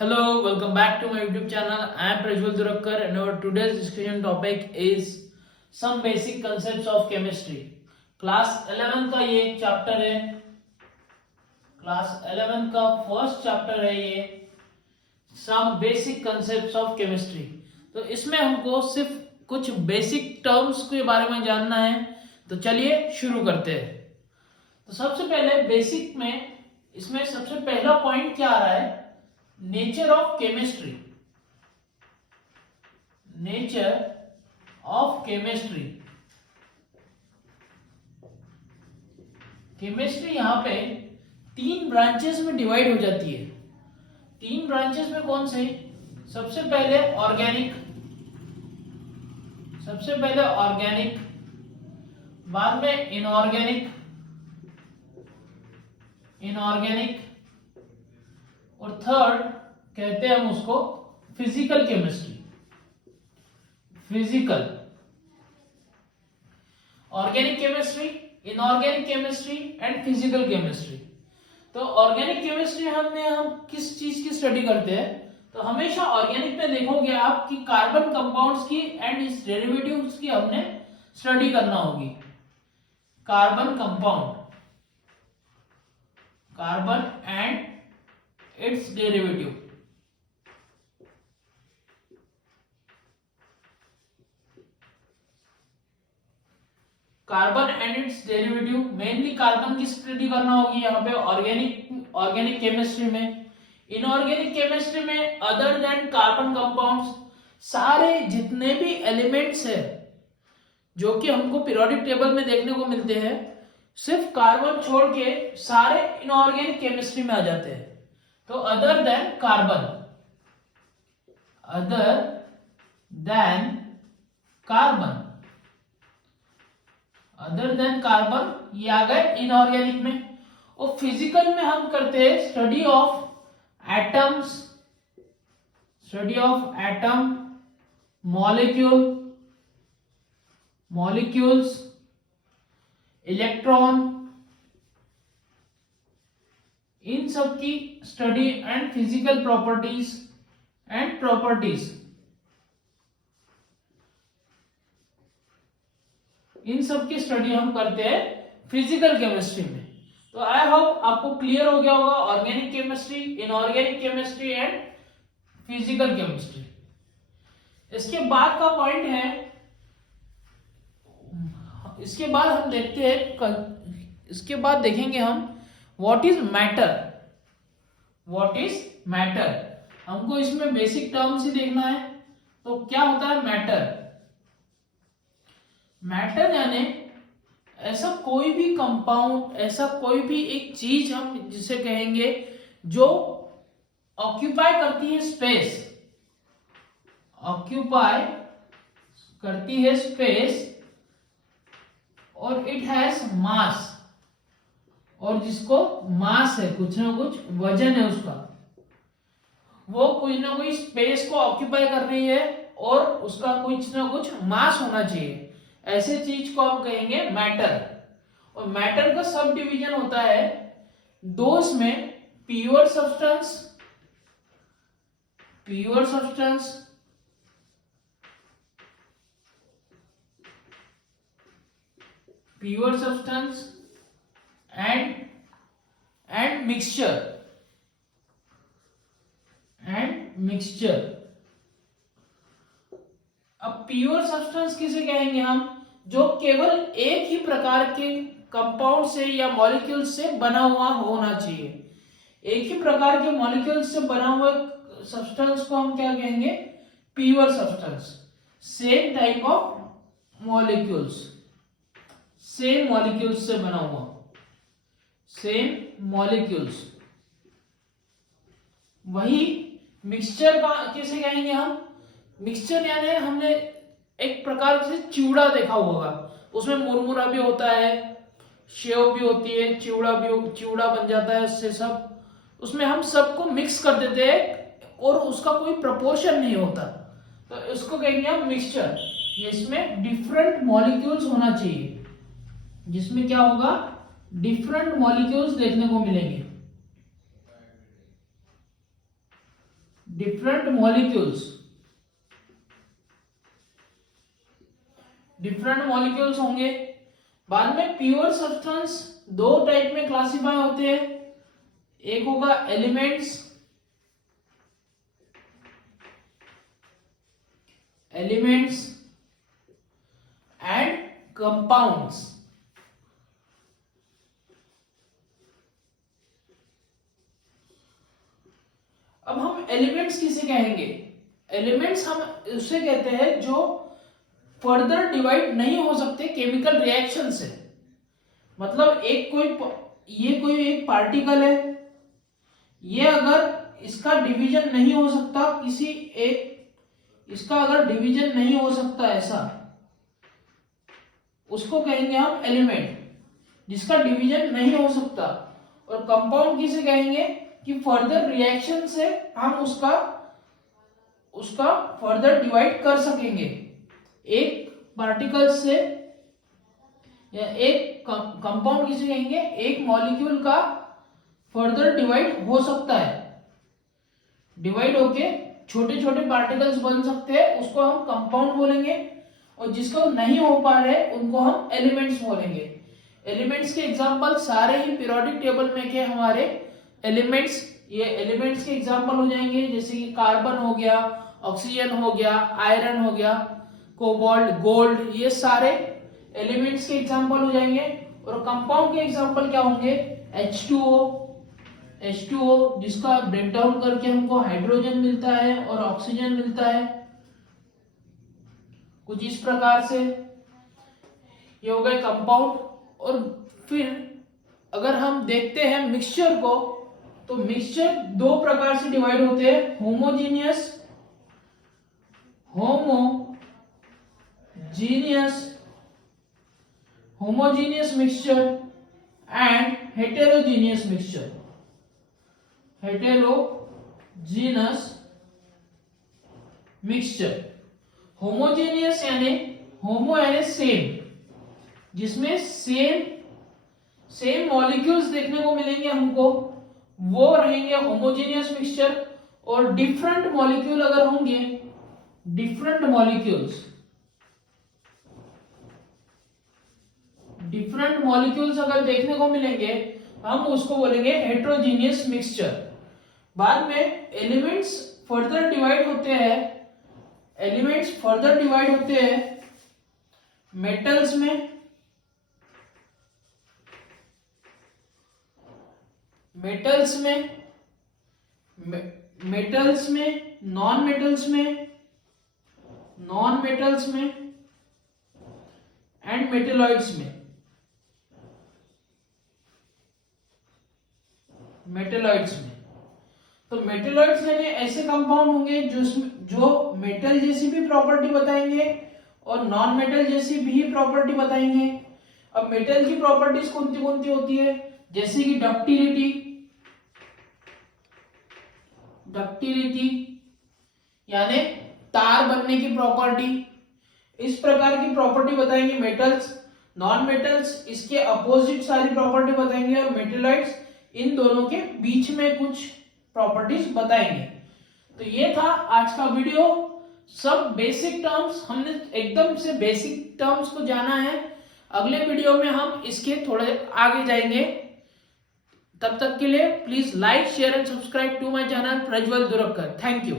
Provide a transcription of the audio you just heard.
Hello, welcome back to my YouTube channel. I am Prajwal Durakkar and our today's discussion topic is some basic concepts of chemistry. Class 11 का ये chapter है, class 11 का first chapter है ये some basic concepts of chemistry. तो इसमें हमको सिर्फ कुछ बेसिक टर्म्स के बारे में जानना है, तो चलिए शुरू करते हैं। तो सबसे पहले बेसिक में इसमें सबसे पहला पॉइंट क्या आ रहा है, nature of chemistry. Nature of chemistry, chemistry यहां पे तीन ब्रांचेस में डिवाइड हो जाती है। तीन ब्रांचेस में कौन से? सबसे पहले ऑर्गेनिक, बाद में इनऑर्गेनिक, और थर्ड कहते हैं हम उसको physical chemistry. Organic chemistry, inorganic chemistry and physical chemistry. तो ऑर्गेनिक केमिस्ट्री हम किस चीज की स्टडी करते हैं? तो हमेशा ऑर्गेनिक में देखोगे आप कि कार्बन कंपाउंड्स की एंड इस डेरिवेटिव्स की हमने स्टडी करना होगी। Carbon compound, carbon and it's derivative. Carbon and it's derivative, mainly carbon की स्टडी करना होगी यहाँ पे ऑर्गेनिक केमिस्ट्री में। इनऑर्गेनिक केमिस्ट्री में अदर देन कार्बन कंपाउंड्स, सारे जितने भी एलिमेंट्स है जो कि हमको पीरियोडिक टेबल में देखने को मिलते हैं, सिर्फ कार्बन छोड़ के सारे इनऑर्गेनिक केमिस्ट्री में आ जाते हैं। तो अदर देन कार्बन, ये आ गए इनऑर्गेनिक में। और फिजिकल में हम करते हैं study of atoms, molecules, electron, इन सब की स्टडी एंड फिजिकल प्रॉपर्टीज इन सब की स्टडी हम करते हैं फिजिकल केमिस्ट्री में। तो आई होप आपको क्लियर हो गया होगा organic chemistry, inorganic chemistry and physical chemistry. इसके बाद का पॉइंट है, इसके बाद हम देखते हैं, इसके बाद देखेंगे हम व्हाट इज मैटर। हमको इसमें बेसिक टर्म्स ही देखना है। तो क्या होता है मैटर यानी ऐसा कोई भी कंपाउंड, ऐसा कोई भी एक चीज हम जिसे कहेंगे जो ऑक्यूपाई करती है स्पेस और इट हैज मास, और जिसको मास है, कुछ ना कुछ वजन है उसका, वो कुछ ना कुछ स्पेस को ऑक्यूपाई कर रही है और उसका कुछ ना कुछ मास होना चाहिए। ऐसे चीज को हम कहेंगे मैटर। और मैटर का सब डिवीजन होता है दो, इसमें प्योर सब्सटेंस एंड मिक्सचर। अब प्योर सब्सटेंस किसे कहेंगे हम? जो केवल एक ही प्रकार के कंपाउंड से या मॉलिक्यूल से बना हुआ होना चाहिए। एक ही प्रकार के मॉलिक्यूल से बना हुआ सब्सटेंस को हम क्या कहेंगे? Pure substance. Same type of molecules, same molecules से बना हुआ, वही मिक्सचर का किसे कहेंगे हम? मिक्सचर यानी हमने एक प्रकार से चिवड़ा देखा होगा, उसमें मुरमुरा भी होता है, सेव भी होती है, चिवड़ा बन जाता है उससे सब, उसमें हम सबको मिक्स कर देते हैं और उसका कोई प्रपोर्शन नहीं होता, तो इसको कहेंगे हम मिक्सचर। इसमें डिफरेंट मॉलिक्यूल्स होना चाहिए, जिसमें क्या होगा? डिफरेंट मॉलिक्यूल्स देखने को मिलेंगे। डिफरेंट मॉलिक्यूल्स, डिफरेंट मॉलिक्यूल्स होंगे। बाद में प्योर सब्सटेंस दो टाइप में क्लासिफाई होते हैं, एक होगा एलिमेंट्स, एलिमेंट्स एंड कंपाउंड्स। अब हम एलिमेंट्स किसे कहेंगे? एलिमेंट्स हम उससे कहते हैं जो फर्दर डिवाइड नहीं हो सकते केमिकल रिएक्शन से। मतलब ये कोई एक पार्टिकल है, ये अगर इसका डिवीजन नहीं हो सकता इसका अगर डिवीजन नहीं हो सकता ऐसा, उसको कहेंगे हम एलिमेंट, जिसका डिवीजन नहीं हो सकता। और कंपाउंड किसे कहेंगे कि फर्दर रिएक्शन से हम उसका फर्दर डिवाइड कर सकेंगे। एक पार्टिकल से या एक कंपाउंड किसे कहेंगे, एक मॉलिक्यूल का फर्दर डिवाइड हो सकता है, डिवाइड होके छोटे छोटे पार्टिकल्स बन सकते हैं, उसको हम कंपाउंड बोलेंगे। और जिसको नहीं हो पा रहे उनको हम एलिमेंट्स बोलेंगे। एलिमेंट्स के एग्जांपल सारे ही पीरियोडिक टेबल में के हमारे एलिमेंट्स, ये एलिमेंट्स के एग्जांपल हो जाएंगे, जैसे कि कार्बन हो गया, ऑक्सीजन हो गया, आयरन हो गया, कोबाल्ट, गोल्ड, ये सारे एलिमेंट्स के एग्जांपल हो जाएंगे। और कंपाउंड के एग्जांपल क्या होंगे? H2O जिसका ब्रेकडाउन करके हमको हाइड्रोजन मिलता है और ऑक्सीजन मिलता है, कुछ इस प्रकार से ये हो गए कंपाउंड। और फिर अगर हम देखते हैं मिक्सचर को, तो मिक्सचर दो प्रकार से डिवाइड होते हैं, homogeneous mixture and heterogeneous mixture. Heterogeneous mixture, homogeneous यानी होमो यानी सेम, जिसमें सेम मॉलिक्यूल्स देखने को मिलेंगे हमको, वो रहेंगे होमोजेनियस मिक्सचर। और डिफरेंट मॉलिक्यूल अगर होंगे, डिफरेंट मॉलिक्यूल्स अगर देखने को मिलेंगे, हम उसको बोलेंगे हेट्रोजीनियस मिक्सचर। बाद में एलिमेंट्स फर्दर डिवाइड होते हैं मेटल्स में, नॉन मेटल्स में एंड मेटेलॉइड्स में। तो मेटेलॉइड्स यानी ऐसे कंपाउंड होंगे जो मेटल जैसी भी प्रॉपर्टी बताएंगे और नॉन मेटल जैसी भी प्रॉपर्टी बताएंगे। अब मेटल की प्रॉपर्टीज कौन कौन सी होती है? जैसे कि डक्टिलिटी यानी तार बनने की प्रॉपर्टी, इस प्रकार की प्रॉपर्टी बताएंगे मेटल्स। नॉन मेटल्स इसके अपोजिट सारी प्रॉपर्टी बताएंगे, और मेटेलॉइड्स इन दोनों के बीच में कुछ प्रॉपर्टीज बताएंगे। तो ये था आज का वीडियो। सब बेसिक टर्म्स, हमने एकदम से बेसिक टर्म्स को जाना है। अगले वीडियो में हम इसके थोड़े आगे जाएंगे। तब तक के लिए please like, share and subscribe to my channel Prajwal Durakkar. Thank you.